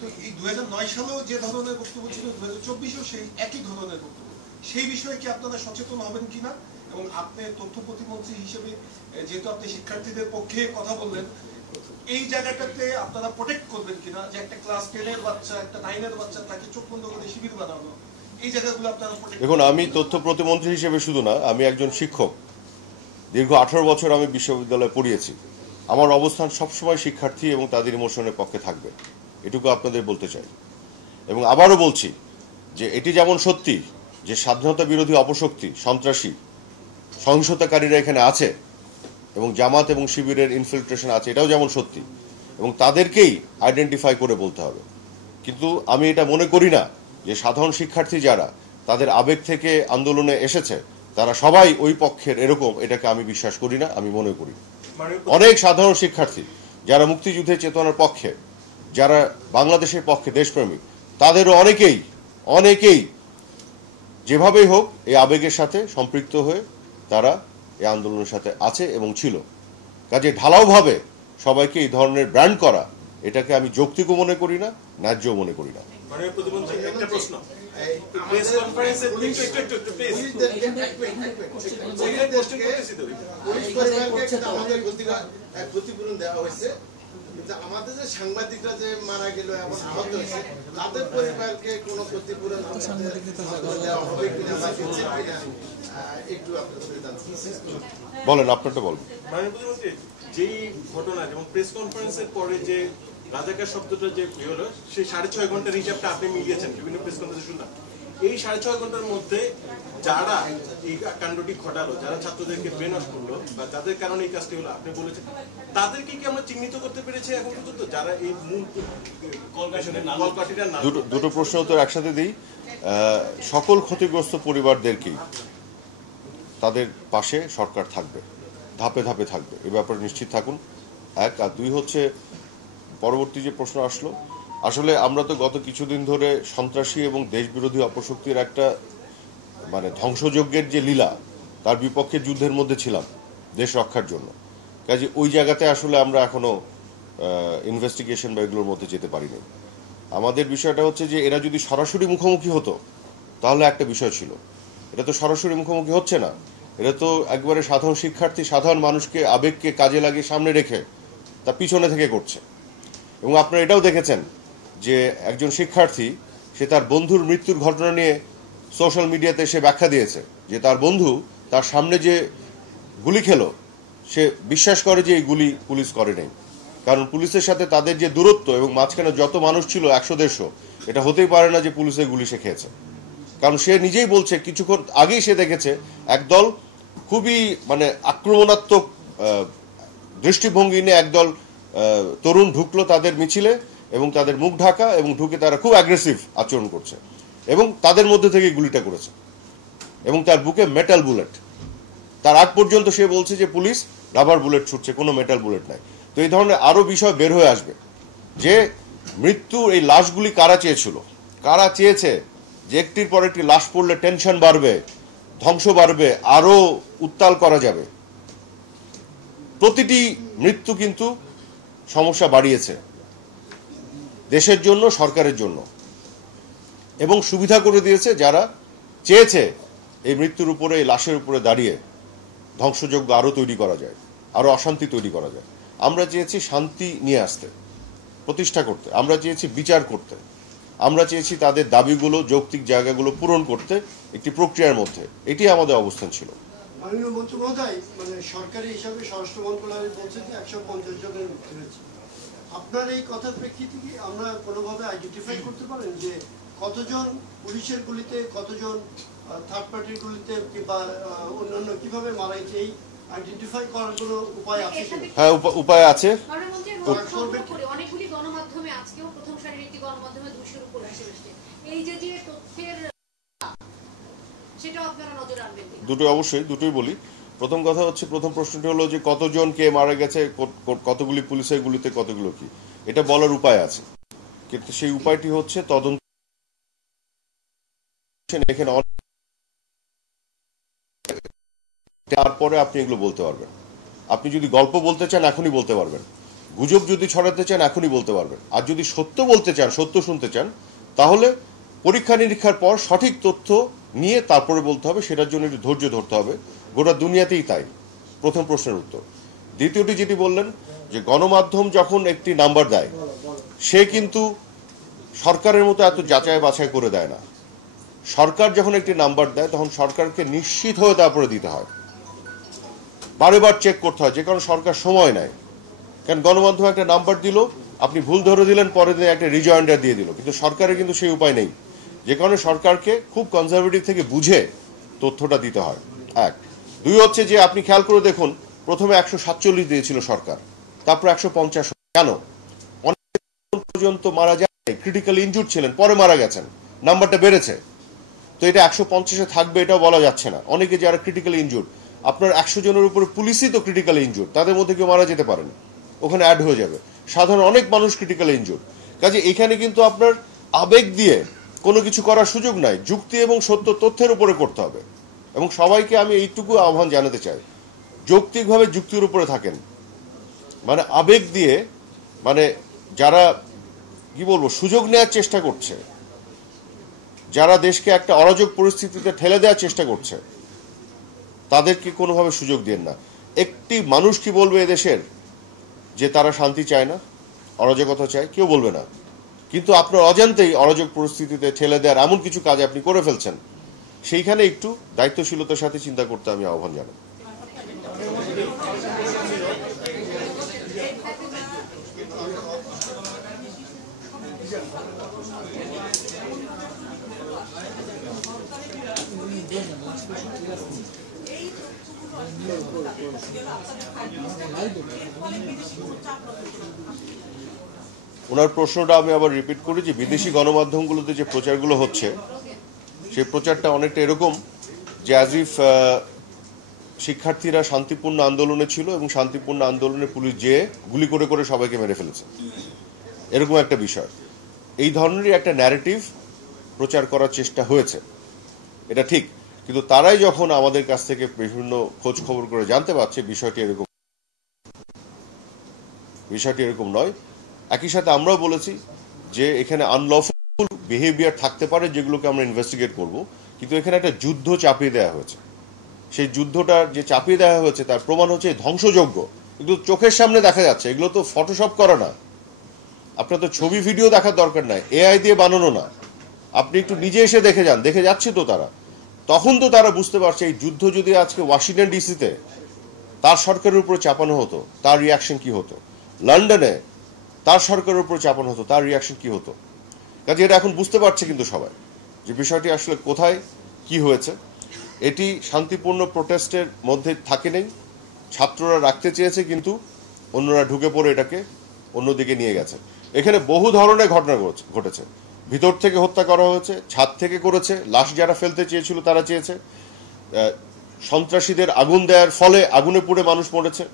তো এই 2009 সালেও যে ধরনের বক্তব্য ছিল, 2024-এও সেই একই ধরনের বক্তব্য। সেই বিষয়ে কি আপনারা সচেতন হবেন কিনা, এবং আপনি তথ্য প্রতিমন্ত্রী হিসেবে যেহেতু আপনি শিক্ষার্থীদের পক্ষে কথা বললেন, এই জায়গাটাতে আপনারা প্রোটেক্ট করবেন কিনা, যে একটা ক্লাস 10-এর বাচ্চা, একটা 9-এর বাচ্চা, তাকে চোখ বন্ধ করে শিবির বানানো, এই জায়গাগুলো আপনারা প্রোটেক্ট? দেখুন, আমি তথ্য প্রতিমন্ত্রী হিসেবে শুধু না, আমি একজন শিক্ষক, দীর্ঘ 18 বছর আমি বিশ্ববিদ্যালয়ে পড়িয়েছি। আমার অবস্থান সবসময় শিক্ষার্থী এবং তাদের ইমোশনের পক্ষে থাকবে, এটুকু আপনাদের বলতে চাই। এবং আবারও বলছি যে এটি যেমন সত্যি যে স্বাধীনতা বিরোধী অপশক্তি, সন্ত্রাসী, সহিংসতাকারীরা এখানে আছে এবং জামাত এবং শিবিরের ইনফিল্ট্রেশন আছে, এটাও যেমন সত্যি, এবং তাদেরকেই আইডেন্টিফাই করে বলতে হবে। কিন্তু আমি এটা মনে করি না যে সাধারণ শিক্ষার্থী যারা তাদের আবেগ থেকে আন্দোলনে এসেছে তারা সবাই ওই পক্ষের, এরকম এটাকে আমি বিশ্বাস করি না। আমি মনে করি অনেক সাধারণ শিক্ষার্থী যারা মুক্তিযুদ্ধের চেতনার পক্ষে, যারা বাংলাদেশের পক্ষে দেশপ্রেমিক, তাদেরও অনেকেই যেভাবেই হোক এই আবেগের সাথে সম্পৃক্ত হয়ে তারা এই আন্দোলনের সাথে আছে এবং ছিল। কাজে ঢালাওভাবে সবাইকে এই ধরনের ব্র্যান্ড করা, এটাকে আমি যৌক্তিকও মনে করি না, ন্যায্যও মনে করি না। মানে প্রতিমন্ত্রী একটা প্রশ্ন প্রেস কনফারেন্সে ক্ষতিপূরণ দেওয়া হয়েছে, কিন্তু আমাদের যে সাংবাদিকরা যে মারা গেল এবং আহত হয়েছে তাদের পরিবারকে কোনো ক্ষতিপূরণ দেওয়া হবে কিনা বা দিচ্ছে কিনা একটু আপনার কাছে জানতে চাই। বলেন, আপনারটা বলেন। মাননীয় প্রধানমন্ত্রী, যেই ঘটনা যেমন প্রেস কনফারেন্সের পরে যে রাজাকার শব্দটা যে হলো সেই 6.5 ঘন্টার হিসাবটা আপনি মিলিয়েছেন বিভিন্ন প্রেস কনফারেন্সে শুনলাম। এই 6.5 ঘন্টার মধ্যে যারা এই কাণ্ডটি ঘটালো, যারা ছাত্রদেরকে ব্রেন ওয়াশ করলো বা যাদের কারণে এই কাজটি হলো, আপনি বলেছেন তাদেরকে কি আমরা চিহ্নিত করতে পেরেছি এখন পর্যন্ত, যারা এই মূল কলকাঠিটার নাম? দুটো প্রশ্ন উত্তর একসাথে দিই। সকল ক্ষতিগ্রস্ত পরিবারদেরকেই তাদের পাশে সরকার থাকবে, ধাপে ধাপে থাকবে, এ ব্যাপারে নিশ্চিত থাকুন। এক। আর দুই হচ্ছে পরবর্তী যে প্রশ্ন আসলো, আসলে আমরা তো গত কিছুদিন ধরে সন্ত্রাসী এবং দেশবিরোধী অপশক্তির একটা মানে ধ্বংসযজ্ঞের যে লীলা, তার বিপক্ষে যুদ্ধের মধ্যে ছিলাম দেশ রক্ষার জন্য। কাজে ওই জায়গাতে আসলে আমরা এখনো ইনভেস্টিগেশন বা এগুলোর মধ্যে যেতে পারিনি। আমাদের বিষয়টা হচ্ছে যে এরা যদি সরাসরি মুখোমুখি হতো তাহলে একটা বিষয় ছিল, এটা তো সরাসরি মুখোমুখি হচ্ছে না। এটা তো একবারে সাধারণ শিক্ষার্থী, সাধারণ মানুষকে আবেগকে কাজে লাগিয়ে সামনে রেখে তা পিছনে থেকে করছে। এবং আপনারা এটাও দেখেছেন যে একজন শিক্ষার্থী সে তার বন্ধুর মৃত্যুর ঘটনা নিয়ে সোশ্যাল মিডিয়াতে সে ব্যাখ্যা দিয়েছে যে তার বন্ধু তার সামনে যে গুলি খেলো সে বিশ্বাস করে যে এই গুলি পুলিশ করে নাই, কারণ পুলিশের সাথে তাদের যে দূরত্ব এবং মাঝখানে যত মানুষ ছিল 100-150, এটা হতেই পারে না যে পুলিশের গুলি সে খেয়েছে। কারণ সে নিজেই বলছে কিছুক্ষণ আগেই সে দেখেছে একদল খুবই মানে আক্রমণাত্মক দৃষ্টিভঙ্গি নিয়ে একদল তরুণ ঢুকলো তাদের মিছিলে এবং তাদের মুখ ঢাকা এবং ঢুকে তারা খুব অ্যাগ্রেসিভ আচরণ করছে এবং তাদের মধ্যে থেকে গুলিটা করেছে এবং তার বুকে মেটাল বুলেট। তার আগ পর্যন্ত সে বলছে যে পুলিশ রাবার বুলেট ছুটছে, কোনো মেটাল বুলেট নাই। তো এই ধরনের আরো বিষয় বের হয়ে আসবে যে মৃত্যুর এই লাশগুলি কারা চেয়েছিল, কারা চেয়েছে যে একটির পর একটি লাশ পড়লে টেনশন বাড়বে, ধ্বংস বাড়বে, আরো উত্তাল করা যাবে। প্রতিটি মৃত্যু কিন্তু সমস্যা বাড়িয়েছে দেশের জন্য, সরকারের জন্য, এবং সুবিধা করে দিয়েছে যারা চেয়েছে এই মৃত্যুর উপরে, এই লাশের উপরে দাঁড়িয়ে ধ্বংসযজ্ঞ আরো তৈরি করা যায়, আরো অশান্তি তৈরি করা যায়। আমরা চেয়েছি শান্তি নিয়ে আসতে, প্রতিষ্ঠা করতে, আমরা চেয়েছি বিচার করতে, আমরা চেয়েছি তাদের দাবিগুলো, যৌক্তিক জায়গাগুলো পূরণ করতে একটি প্রক্রিয়ার মধ্যে। এটি আমাদের অবস্থান ছিল। মাননীয় মন্ত্রী মহোদয়, মানে সরকারি হিসাবে স্বরাষ্ট্র মন্ত্রণালয় বলছে যে 150 জনের মৃত্যু হয়েছে। আপনার এই কথার প্রেক্ষিতে কি আমরা কোনোভাবে আইডেন্টিফাই করতে পারেন যে কতজন পুলিশের গুলিতে, কতজন থার্ড পার্টির গুলিতে বা অন্যান্য কিভাবে মারা গেছে, এই আইডেন্টিফাই করার কোনো উপায় আছে? হ্যাঁ, উপায় আছে। অনেকগুলি গণমাধ্যমে আজকেও প্রথম সারির একটি গণমাধ্যমে 200-র উপর এসে এই যে তথ্যের সেটা আপনারা নজরে আনবেন? দুটোই, অবশ্যই দুটোই বলি। প্রথম কথা হচ্ছে, প্রথম প্রশ্নটি হলো যে কতজন কে মারা গেছে, কতগুলি পুলিশের গুলিতে, কতগুলো কি, এটা বলার উপায় আছে, কিন্তু সেই উপায়টি হচ্ছে তদন্ত। এখানে তারপরে আপনি এগুলো বলতে পারবেন। আপনি যদি গল্প বলতে চান এখনই বলতে পারবেন, গুজব যদি ছড়াতে চান এখনই বলতে পারবেন, আর যদি সত্য বলতে চান, সত্য শুনতে চান, তাহলে পরীক্ষা নিরীক্ষার পর সঠিক তথ্য নিয়ে তারপরে বলতে হবে। সেটার জন্য একটু ধৈর্য ধরতে হবে, গোটা দুনিয়াতেই তাই। প্রথম প্রশ্নের উত্তর। দ্বিতীয়টি যেটি বললেন যে গণমাধ্যম যখন একটি নাম্বার দেয় সে কিন্তু সরকারের মতো এত যাচাই বাছাই করে দেয় না। সরকার যখন একটি নাম্বার দেয় তখন সরকারকে নিশ্চিত হয়ে তারপরে দিতে হয়, বারে বার চেক করতে হয়, যে কারণে সরকার সময় নেয়। কারণ গণমাধ্যম একটা নাম্বার দিল, আপনি ভুল ধরে দিলেন, পরের দিন একটা রিজয়েন্ডার দিয়ে দিল, কিন্তু সরকারের কিন্তু সেই উপায় নেই, যে কারণে সরকারকে খুব কনজারভেটিভ থেকে বুঝে তথ্যটা দিতে হয়। এক। দুই হচ্ছে যে আপনি খেয়াল করে দেখুন, প্রথমে 147 দিয়েছিল সরকার, তারপর 150। কেন? অনেক পর্যন্ত মারা যায়, ক্রিটিক্যালি ইনজুর্ড ছিলেন, পরে মারা গেছেন, নাম্বারটা বেড়েছে। তো এটা 150-এ থাকবে এটাও বলা যাচ্ছে না। অনেকে যারা ক্রিটিক্যালি ইনজুর্ড, আপনার 100 জনের উপরে পুলিশই তো ক্রিটিক্যালি ইনজুর্ড, তাদের মধ্যে কেউ মারা যেতে পারেন, ওখানে অ্যাড হয়ে যাবে। সাধারণ অনেক মানুষ ক্রিটিক্যালি ইনজুর্ড। কাজে এখানে কিন্তু আপনার আবেগ দিয়ে কোনো কিছু করার সুযোগ নাই, যুক্তি এবং সত্য তথ্যের উপরে করতে হবে। এবং সবাইকে আমি এইটুকু আহ্বান জানাতে চাই, যৌক্তিকভাবে যুক্তির উপরে থাকেন। মানে আবেগ দিয়ে, মানে যারা কি বলবো সুযোগ নেওয়ার চেষ্টা করছে, যারা দেশকে একটা অরাজক পরিস্থিতিতে ঠেলে দেওয়ার চেষ্টা করছে তাদেরকে কোনোভাবে সুযোগ দেন না। একটি মানুষ কি বলবে এদেশের যে তারা শান্তি চায় না, অরাজকতা চায়? কেউ বলবে না। কিন্তু আপনার অজান্তেই অরাজক পরিস্থিতিতে ঠেলে দেওয়ার এমন কিছু কাজ আপনি করে ফেলছেন, সেইখানে একটু দায়িত্বশীলতার সাথে চিন্তা করতে আমি আহ্বান জানাই। ওনার প্রশ্নটা আমি আবার রিপিট করি যে বিদেশি গণমাধ্যমগুলোতে যে প্রচারগুলো হচ্ছে সেই প্রচারটা অনেকটা এরকম যে অ্যাজ ইফ শিক্ষার্থীরা শান্তিপূর্ণ আন্দোলনে ছিল এবং শান্তিপূর্ণ আন্দোলনে পুলিশ যেয়ে গুলি করে করে সবাইকে মেরে ফেলেছে, এরকম একটা বিষয়। এই ধরনেরই একটা ন্যারেটিভ প্রচার করার চেষ্টা হয়েছে, এটা ঠিক। কিন্তু তারাই যখন আমাদের কাছ থেকে বিভিন্ন খোঁজ খবর করে জানতে পারছে বিষয়টি এরকম নয়। একই সাথে আমরাও বলেছি যে এখানে আনলফুল বিহেভিয়ার থাকতে পারে যেগুলোকে আমরা ইনভেস্টিগেট করব, কিন্তু এখানে একটা যুদ্ধ চাপিয়ে দেওয়া হয়েছে। সেই যুদ্ধটা যে চাপিয়ে দেওয়া হয়েছে তার প্রমাণ হচ্ছে ধ্বংসযজ্ঞ, কিন্তু চোখের সামনে দেখা যাচ্ছে। এগুলো তো ফটোশপ করা না, আপনার তো ছবি ভিডিও দেখার দরকার নাই, এআই দিয়ে বানানো না। আপনি একটু নিজে এসে দেখে যান, দেখে যাচ্ছে তো তারা। তখন তো তারা বুঝতে পারছে এই যুদ্ধ যদি আজকে ওয়াশিংটন ডিসিতে তার সরকারের উপর চাপানো হতো তার রিয়াকশন কি হতো, লন্ডনে তার সরকারের উপর চাপানো হতো তার রিয়াকশন কি হতো। কাজে এটা এখন বুঝতে পারছে কিন্তু সবাই যে বিষয়টি আসলে কোথায় কি হয়েছে। এটি শান্তিপূর্ণ প্রোটেস্টের মধ্যে থাকে নেই, ছাত্ররা রাখতে চেয়েছে কিন্তু অন্যরা ঢুকে পড়ে এটাকে অন্যদিকে নিয়ে গেছে। এখানে বহু ধরনের ঘটনা ঘটেছে। ভিতর থেকে হত্যা করা হয়েছে, ছাদ থেকে করেছে, লাশ যারা ফেলতে চেয়েছিল তারা চেয়েছে, সন্ত্রাসীদের আগুন দেওয়ার ফলে আগুনে পুড়ে মানুষ মরেছে,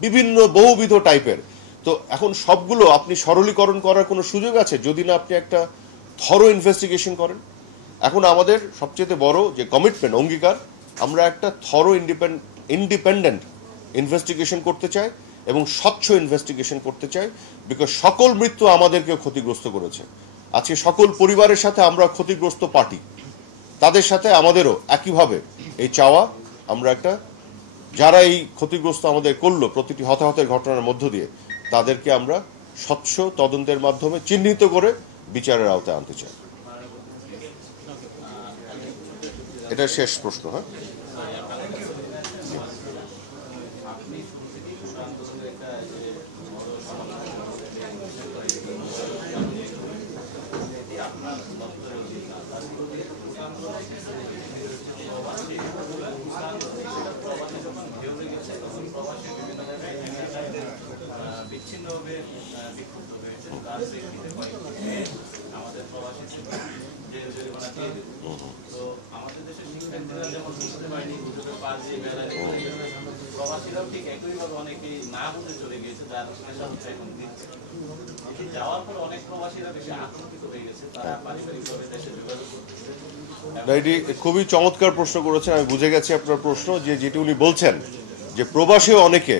বিভিন্ন বহুবিধ টাইপের। তো এখন সবগুলো আপনি সরলীকরণ করার কোনো সুযোগ আছে যদি না আপনি একটা থরো ইনভেস্টিগেশন করেন। এখন আমাদের সবচেয়ে বড় যে কমিটমেন্ট, অঙ্গীকার, আমরা একটা থরো ইন্ডিপেন্ডেন্ট ইনভেস্টিগেশন করতে চাই এবং স্বচ্ছ ইনভেস্টিগেশন করতে চাই। বিকজ সকল মৃত্যু আমাদেরকে ক্ষতিগ্রস্ত করেছে। আজকে সকল পরিবারের সাথে আমরা ক্ষতিগ্রস্ত পার্টি, তাদের সাথে আমাদেরও একইভাবে এই চাওয়া, আমরা একটা যারা এই ক্ষতিগ্রস্ত আমাদের করলো প্রতিটি হতাহতের ঘটনার মধ্য দিয়ে তাদেরকে আমরা স্বচ্ছ তদন্তের মাধ্যমে চিহ্নিত করে বিচারের আওতায় আনতে চাই। এটা শেষ প্রশ্ন। হ্যাঁ, বিচ্ছিন্নভাবে বিক্ষুব্ধ হয়েছে, তার প্রেক্ষিতে আমাদের প্রবাসী জেল জরিমানা দিয়ে দিল। তো আমাদের দেশের শিক্ষার্থীরা যেমন বুঝতে পারেনি গুজবের পা দিয়ে মেলায়, প্রবাসীরাও ঠিক একইভাবে অনেকেই না বুঝে চলে গিয়েছে, যার সাথে এখন দিচ্ছে। যাওয়ার পর অনেক প্রবাসীরা বেশি আতঙ্কিত হয়ে গেছে, তারা পারিবারিকভাবে দেশে যোগাযোগ করতেছে। এটি খুবই চমৎকার প্রশ্ন করেছেন। আমি বুঝে গেছি আপনার প্রশ্ন, যে যেটি উনি বলছেন যে প্রবাসে অনেকে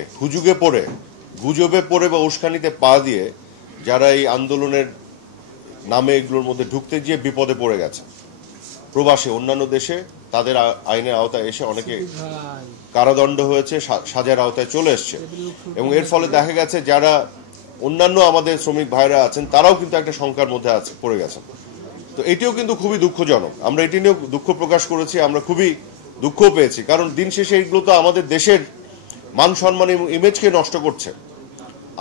গুজবে পড়ে বা উস্কানিতে পা দিয়ে যারা এই আন্দোলনের নামে এগুলোর মধ্যে ঢুকতে গিয়ে বিপদে পড়ে গেছে। প্রবাসে অন্যান্য দেশে তাদের আইনের আওতায় এসে অনেকে কারাদণ্ড হয়েছে, সাজার আওতায় চলে এসছে, এবং এর ফলে দেখা গেছে যারা অন্যান্য আমাদের শ্রমিক ভাইরা আছেন তারাও কিন্তু একটা শঙ্কার মধ্যে পড়ে গেছেন। তো এটিও কিন্তু খুবই দুঃখজনক। আমরা এটি নিয়েও দুঃখ প্রকাশ করেছি, আমরা খুবই দুঃখ পেয়েছি, কারণ দিন শেষে এগুলো তো আমাদের দেশের মান সম্মান এবং ইমেজকে নষ্ট করছে,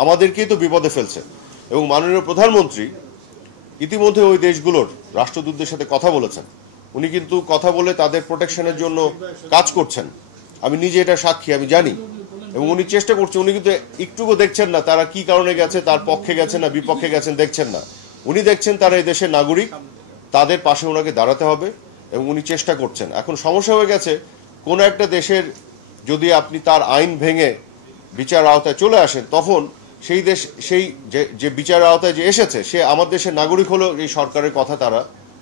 আমাদেরকেই তো বিপদে ফেলছে। এবং মাননীয় প্রধানমন্ত্রী ইতিমধ্যে ওই দেশগুলোর রাষ্ট্রদূতদের সাথে কথা বলেছেন। উনি কিন্তু কথা বলে তাদের প্রোটেকশনের জন্য কাজ করছেন। আমি নিজে এটা সাক্ষী, আমি জানি। এবং উনি চেষ্টা করছেন, উনি কিন্তু একটুকু দেখছেন না তারা কি কারণে গেছে, তার পক্ষে গেছেন না বিপক্ষে গেছেন, দেখছেন না। উনি দেখছেন তারা এই দেশের নাগরিক, তাদের পাশে ওনাকে দাঁড়াতে হবে, এবং উনি চেষ্টা করছেন। এখন সমস্যা হয়ে গেছে, কোন একটা দেশের যদি আপনি তার আইন ভেঙে বিচার আওতায় চলে আসেন, তখন সেই দেশ সেই যে বিচার আওতায় যে এসেছে সে আমার দেশের নাগরিক হলেও এই সরকারের কথা তারা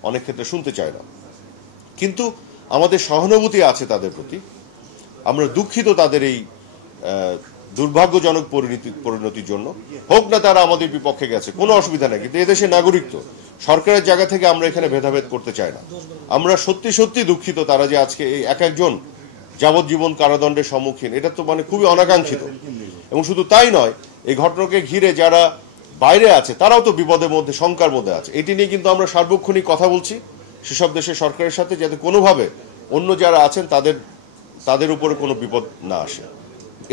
অনেক ক্ষেত্রে শুনতে চায় না। কিন্তু আমাদের সহানুভূতি আছে তাদের প্রতি। আমরা দুঃখিত তাদের এই দুর্ভাগ্যজনক পরিণতির জন্য। হোক না তারা আমাদের বিপক্ষে গেছে, কোনো অসুবিধা নেই, কিন্তু এদেশের নাগরিক তো সরকারের জায়গা থেকে আমরা এখানে ভেদাভেদ করতে চাই না। আমরা সত্যি সত্যি দুঃখিত তারা যে আজকে এই এক একজন যাবজ্জীবন কারাদণ্ডের সম্মুখীন, এটা তো মানে খুবই অনাকাঙ্ক্ষিত। এবং শুধু তাই নয়, এই ঘটনাকে ঘিরে যারা বাইরে আছে তারাও তো বিপদের মধ্যে, শঙ্কার মধ্যে আছে। এটি নিয়ে কিন্তু আমরা সার্বক্ষণিক কথা বলছি সেসব দেশের সরকারের সাথে, যাতে কোনোভাবে অন্য যারা আছেন তাদের উপরে কোনো বিপদ না আসে।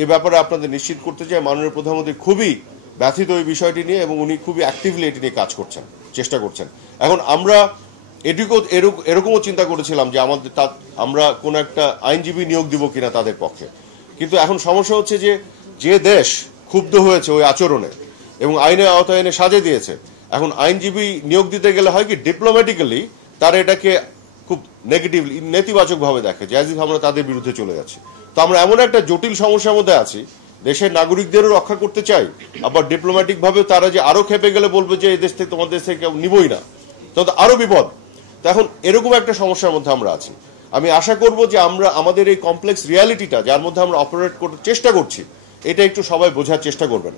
এ ব্যাপারে আপনাদের নিশ্চিত করতে চাই মাননীয় প্রধানমন্ত্রী খুবই ব্যথিত এই বিষয়টি নিয়ে, এবং উনি খুবই অ্যাক্টিভলি এটি নিয়ে কাজ করছেন, চেষ্টা করছেন। এখন আমরা এরকমও চিন্তা করেছিলাম যে আমরা কোনো একটা আইনজীবী নিয়োগ দিব কিনা তাদের পক্ষে, কিন্তু এখন সমস্যা হচ্ছে যে দেশ ক্ষুব্ধ হয়েছে ওই আচরণে এবং আইনের আওতায় এনে সাজা দিয়েছে, এখন আইনজীবী নিয়োগ দিতে গেলে হয় কি ডিপ্লোম্যাটিক্যালি তারা এটাকে খুব নেগেটিভলি, নেতিবাচকভাবে দেখে যে আজ আমরা তাদের বিরুদ্ধে চলে যাচ্ছি। তো আমরা এমন একটা জটিল সমস্যার মধ্যে আছি, দেশের নাগরিকদেরও রক্ষা করতে চাই, আবার ডিপ্লোম্যাটিক ভাবে তারা যে আরো খেপে গেলে বলবে যে এই দেশ থেকে, তোমার দেশ থেকে কেউ নিবই না, তখন আরো বিপদ। তো এখন এরকম একটা সমস্যার মধ্যে আমরা আছি। আমি আশা করব যে আমরা আমাদের এই কমপ্লেক্স রিয়ালিটিটা যার মধ্যে আমরা অপারেট করতে চেষ্টা করছি, এটা একটু সবাই বোঝার চেষ্টা করবেন।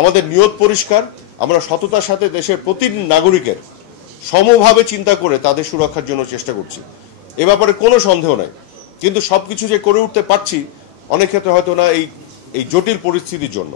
আমাদের নিয়ত পরিষ্কার, আমরা সততার সাথে দেশের প্রতিটি নাগরিকের সমভাবে চিন্তা করে তাদের সুরক্ষার জন্য চেষ্টা করছি, এ ব্যাপারে কোনো সন্দেহ নাই। কিন্তু সবকিছু যে করে উঠতে পারছি অনেক ক্ষেত্রে হয়তো না এই জটিল পরিস্থিতির জন্য।